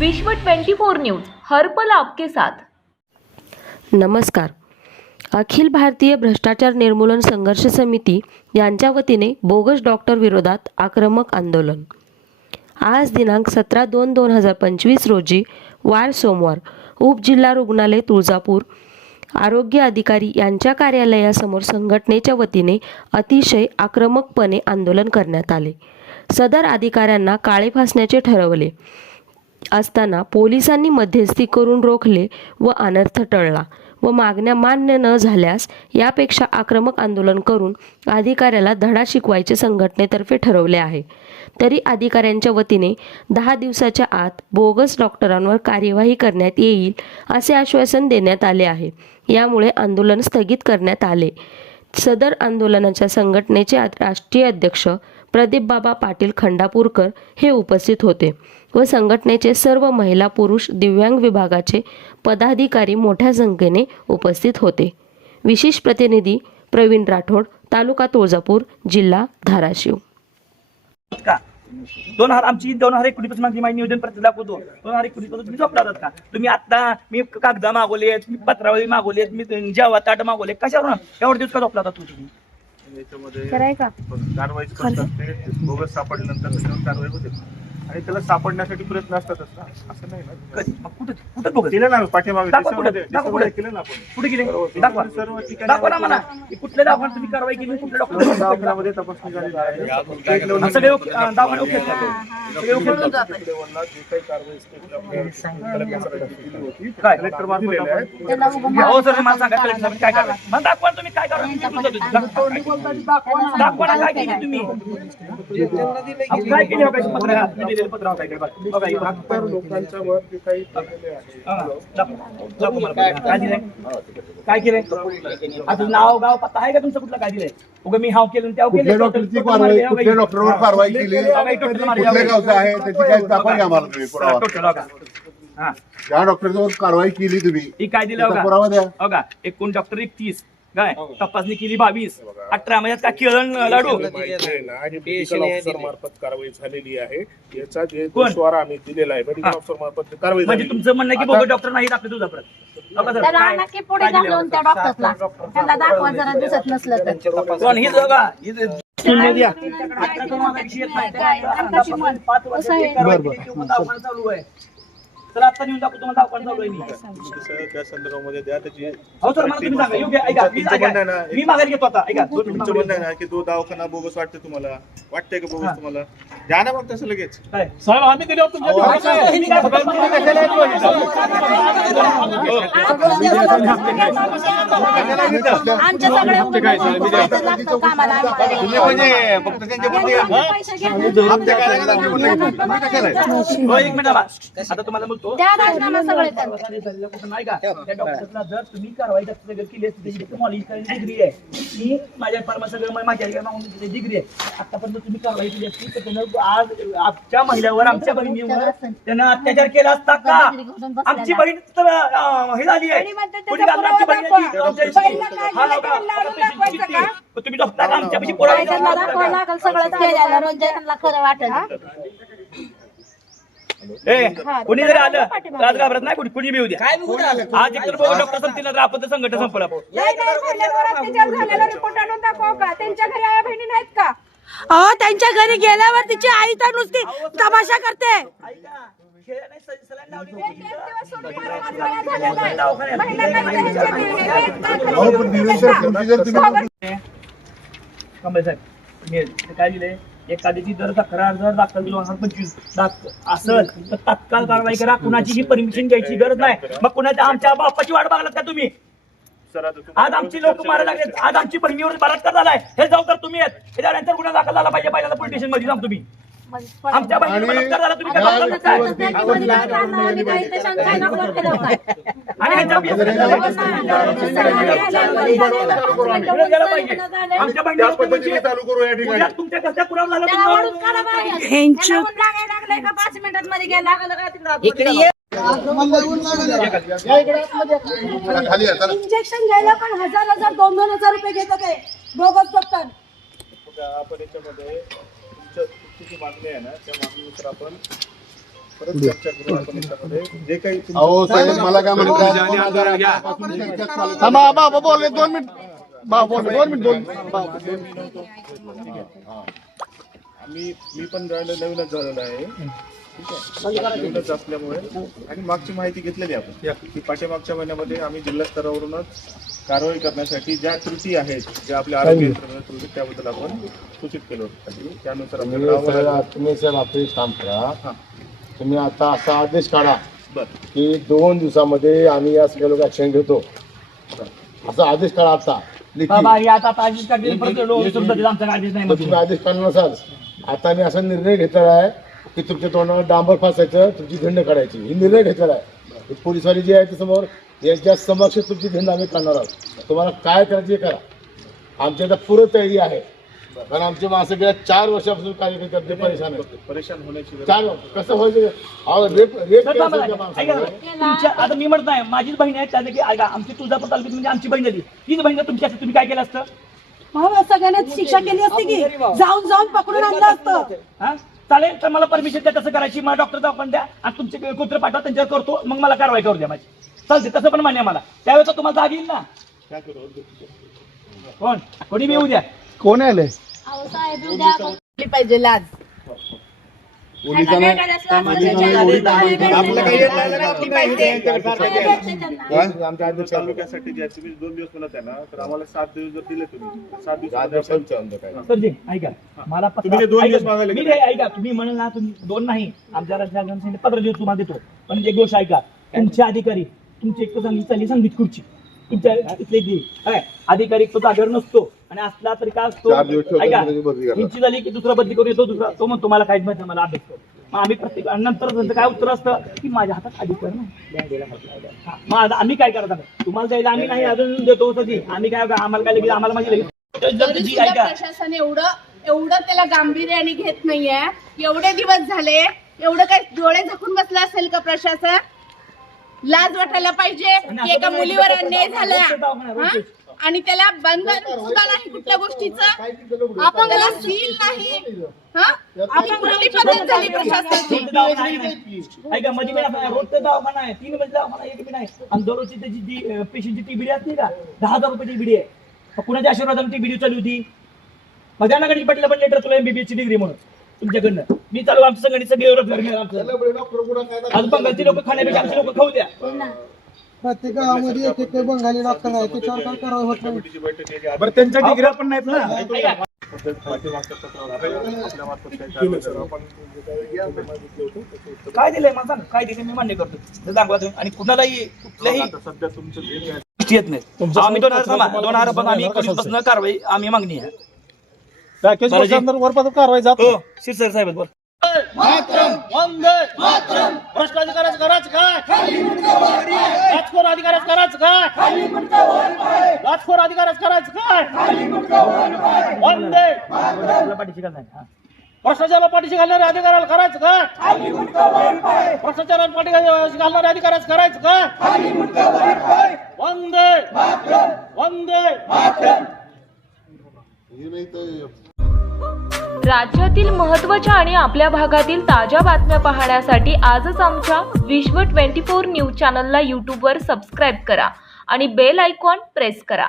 विश्व 24 न्यूज हर पल आपके साथ। नमस्कार। अखिल भारतीय भ्रष्टाचार निर्मूलन संघर्ष समिती यांच्या वतीने बोगस डॉक्टर विरोधात आक्रमक आंदोलन। आज दिनांक 17/2/2025 रोजी वार सोमवार उपजिल्हा रुग्णालय तुळजापूर आरोग्य अधिकारी यांच्या कार्यालयासमोर संघटनेच्या वतीने अतिशय आक्रमकपणे आंदोलन करण्यात आले। सदर अधिकाऱ्यांना काळे फासण्याचे ठरवले असताना पोलिसांनी मध्यस्थी करून रोखले व अनर्थ टळला व मागण्या मान्य न झाल्यास यापेक्षा आक्रमक आंदोलन करून अधिकाऱ्याला धडा शिकवायचे संघटनेतर्फे ठरवले आहे। तरी अधिकाऱ्यांच्या वतीने 10 दिवसाच्या आत बोगस डॉक्टरांवर कार्यवाही करण्यात येईल असे आश्वासन देण्यात आले आहे। यामुळे आंदोलन स्थगित करण्यात आले। सदर आंदोलनाच्या संघटनेचे राष्ट्रीय अध्यक्ष प्रदीप बाबा पाटील खंडापूरकर हे उपस्थित होते व संघटनेचे सर्व महिला पुरुष दिव्यांग विभागाचे पदाधिकारी मोठ्या संख्येने उपस्थित होते। विशेष प्रतिनिधी प्रवीण राठोड, तालुका तुळजापूर, जिल्हा धाराशिव। 2019 मागणी माझी नियोजन प्रति दाखवतो। 2019 पासून तुम्ही झोपला का? तुम्ही आता मी कागदा मागवलेत, मी पत्रावळी मागवलेत, मी जेव्हा ताट मागवले, कशावर एवढे दिवस का झोपला होता तुम्ही? याच्यामध्ये कारवाईची पद्धत असते, बोगस सापडल्यानंतर त्याच्यावर कारवाई होते आणि त्याला सापडण्यासाठी प्रयत्न असतातच ना, असं नाही ना। कुठे बोगस केलं ना पाठीमागे केलं ना आपण कुठे गेले? दाखवा सर्व ठिकाणी ना मला कुठले दाखवा तुम्ही कारवाई केली, कुठल्या दवाखान्यामध्ये तपासणी झालेली आहे। सगळे दवाखाने ओके सगळे ओके जे काही कारवाई काय कलेक्टर मार्फत आहे हो सर मला सांगा कलेक्टर काय कारवाई मला दाखवा तुम्ही काय कारवाई दाखवा ना काय केली तुम्ही काय केली हो पत्र डॉक्टर लोकांच्या वर जे काही केलेले आहे काय केलंय आता नाव गाव पत्ता आहे का तुमचं कुठलं काय दिलंय उगा मी हाव केलं त्या कुठल्या डॉक्टरवर कारवाई केली कुठल्या गावचं आहे त्याची काय दाखवा घ्या मला तुम्ही पुरावा ज्या डॉक्टरवर कारवाई केली तुम्ही काय दिलं पुरावा द्या बघा एकूण डॉक्टर 31 काय तपासणी केली 22 18 महिन्यात का केळण लाडू मार्फत कारवाई झालेली आहे। याचा जे द्वार आम्ही दिलेला आहे मेडिकल ऑफिसर मार्फत कारवाई म्हणजे तुमचं म्हणणं की बोगस डॉक्टर नाहीत आपल्या तुझ्यापर्यंत पुढे घालून त्या डॉक्टरला त्यांना दाखवा जरा दिसत नसलं तर कोण ही बघा चालू आहे तर आता नेऊन दाखवतो तुम्हाला दाखवून चालू आहे मी त्या संदर्भामध्ये द्या त्याची हो सर मला तुम्ही सांगा योग्य ऐका मी माघारी घेतो आता ऐका तुमचं म्हणणं आहे ना की तो दवाखाना बोगस वाटते तुम्हाला वाटतंय का बोगस तुम्हाला द्या ना मग तसं लगेच साहेब आम्ही दिले एक मिनिट आता तुम्हाला बोलतो नाही का त्या डॉक्टरला जर तुम्ही कारवाई केली असती डिग्री आहे मी माझ्या सगळं माझ्या डिग्री आहे आतापर्यंत तुम्ही कारवाई केली असती तर त्यानं आज आमच्या महिलावर आमच्या बहिणीवर त्यानं अत्याचार केला असता का? आमची बहीण तर हे झाली आहे तुम्ही डॉक्टर आमच्या पैकी खरं वाटत कुणी जरी आलं आज घाबरत नाही कुणी बी उद्या आज एक तर डॉक्टर संपतील तर आपण तर संघटन संपला त्यांच्या घरी आया बहिणी नाहीत का? त्यांच्या घरी गेल्यावर तिची आई तर नुसती तमाशा करते। काय दिले एखाद्याची जर तक्रार जर दाखल 2025 असेल तर तात्काळ कारवाई करा। कुणाची परमिशन घ्यायची गरज नाही। मग कुणाच्या आमच्या बापाची वाट बघलात का तुम्ही? आज आमची लोक मारायला लागले, आज आमची बहिणीवर बलात्कार झालाय, हे जबाबदार तुम्ही आहेत। त्याच्यानंतर गुन्हा दाखल झाला पाहिजे पहिल्यांदा पोलीस स्टेशन मध्ये जाऊन तुम्ही आमच्या बहिणीवर बलात्कार झाला तुम्ही आमच्या बहिणी चालू करू या ठिकाणी तुमच्या कसल्या पुरावा झाला 5 मिनिटात मध्ये गेला इंजेक्शन घ्यायला पण 1000 2,000 रुपये घेतात बोगस डॉक्टर। आपण याच्यामध्ये तुमची मागणी आहे ना त्या मागणीनुसार आपण परत चर्चा करू आपण याच्यामध्ये जे काही अहो साहेब मला काय म्हणतात बोलले 2 मिनिट मी पण नवीनच झालेलो आहे, ठीक आहे, नवीनच असल्यामुळे आणि मागची माहिती घेतलेली आपण की पाठीमागच्या महिन्यामध्ये आम्ही जिल्हा स्तरावरूनच कारवाई करण्यासाठी ज्या त्रुटी आहेत, ज्या आपल्या आरोग्य यंत्रणेच्या त्रुटी, त्याबद्दल आपण सूचित केलं होतं. त्यानुसार तुम्ही सर आपली काम करा. तुम्ही आता असा आदेश काढा की 2 दिवसामध्ये आम्ही या सगळ्या लोक ऍक्शन घेतो, असा आदेश काढा आता. बाबा हे आता आदेश काढले परत आमचा आदेश नाही तुम्ही आदेश काढला नसाल, आता मी असा निर्णय घेतलेला आहे की तुमच्या तोंडावर डांबर फासायचं, तुमची धिंड काढायची, ही निर्णय घेतलेला आहे. पोलिसवाली जी आहे ते समोर यांच्या समक्ष तुमची धिंड आम्ही काढणार आहोत. तुम्हाला काय करायचं करा. आमची आता पूर्ण तयारी आहे, कारण आमचे माणसं गेल्या 4 वर्षापासून कार्यकर्ते परेशान आहेत. परेशान होण्याची 4 कसं व्हायचं. तुमच्या आता मी म्हणत नाही, माझीच बहीण आहे, त्या की आमची तुळजापूर तालुक्यात म्हणजे आमची बहीण झाली, तीच बहीण तुमची असते, तुम्ही काय केलं असतं? सगळ्यांना शिक्षा केली असती की जाऊन पकडून आणलं असतं. हा चालेल, तर मला परमिशन द्या तसं करायची, मला डॉक्टर दाखवून द्या आणि तुमचे कुत्र पाठवा, त्यांच्यावर करतो, मग मला कारवाई करू द्या माझी. चालते, तसं पण मान्य मला. त्यावेळेस तुम्हाला जाग येईल ना. कोणी बी येऊ द्या. कोण आले पाहिजे लाज. तालुक्यासाठी जे तुम्ही 2 दिवस म्हणत आहे ना, तर आम्हाला 7 दिवस जर दिले तुम्ही, 7 दिवस सरजी ऐका, मला तुम्ही 2 दिवस मागायला मी ऐका, तुम्ही म्हणाल ना, तुम्ही 2 नाही, आमच्या राज्यात 15 दिवस तुम्हाला देतो. पण एक गोष्ट ऐका, तुमचे अधिकारी तुमची एक चांगली संगीत खुर्ची तुमच्या इथले अधिकारी तो जागेवर नसतो, आणि असला तरी काय असतो ऐका, तुमची झाली की दुसरा बदली करून येतो, दुसरा तो म्हणतो मला काहीच माहिती, मला अभ्यास करतो. मग आम्ही प्रत्येक नंतर काय उत्तर असतं की माझ्या हातात अधिकार नाही. मग आम्ही काय करत आहोत, तुम्हाला द्यायला आम्ही नाही अजून देतो कधी, आम्ही काय आम्हाला काय लगेच आम्हाला माझी लगेच ऐका. प्रशासन एवढं त्याला गांभीर्याने घेत नाहीये. एवढे दिवस झाले, एवढं काय डोळे झाकून बसलं असेल का प्रशासन? लाज वाटायला पाहिजे की एका मुलीवर अन्याय झाला आणि त्याला बंधन सुद्धा नाही कुठल्या गोष्टीचं, आपण त्याला सील नाही. आपण कुठली पद्धत झाली प्रशासनाची? ऐका, मध्ये रोजचा दवाखाना आहे, 3 मजली दवाखाना, 1 बी नाही, आणि दररोजची त्याची जी पेशंटची टी बिडी असते का, 10,000 रुपयाची बिडी आहे. कुणाच्या आशीर्वादाने ती बिडी चालू होती? माझ्या नागाडी पटलं पण लेटर तुला MBBS ची डिग्री म्हणून तुमच्याकडनं मी चालू, आमच्या संघटनेचं आज बंगालची लोक खाण्यापेक्षा आमचे लोक खाऊ द्या. प्रत्येक गावामध्ये एक बंगाली डॉक्टर आहे, त्याच्यावर काय कारवाई होत नाही. बरं, त्यांच्या डिग्र्या पण नाहीत ना. काय दिलंय माझा, काय दिलं मी मान्य करतो, दाखवा तुम्ही. आणि कुणालाही कुठल्याही सध्या तुमचं येत नाही. आम्ही 2000 पण आम्ही 21 कारवाई आम्ही मागणी आहे. कारवाई जात हो शिरसागर साहेब बरोबर. भ्रष्टाचाराचं करायचं काय, लाचखोर अधिकाराचं करायचं काय, लाचखोर अधिकाराचं करायचं काय, वंदे पाठीशी घालणार. भ्रष्टाचाराला पाठीशी घालणाऱ्या अधिकाराला करायचं काय, भ्रष्टाचाराला पाठीशी घालणाऱ्या अधिकाराचं करायचं काय, वंदे वंदे. राज्यातील महत्त्वाच्या आणि आपल्या भागातील ताज्या बातम्या पाहण्यासाठी आजच आमच्या विश्व 24 न्यूज चॅनलला यूट्यूबवर सबस्क्राईब करा आणि बेल आयकॉन प्रेस करा.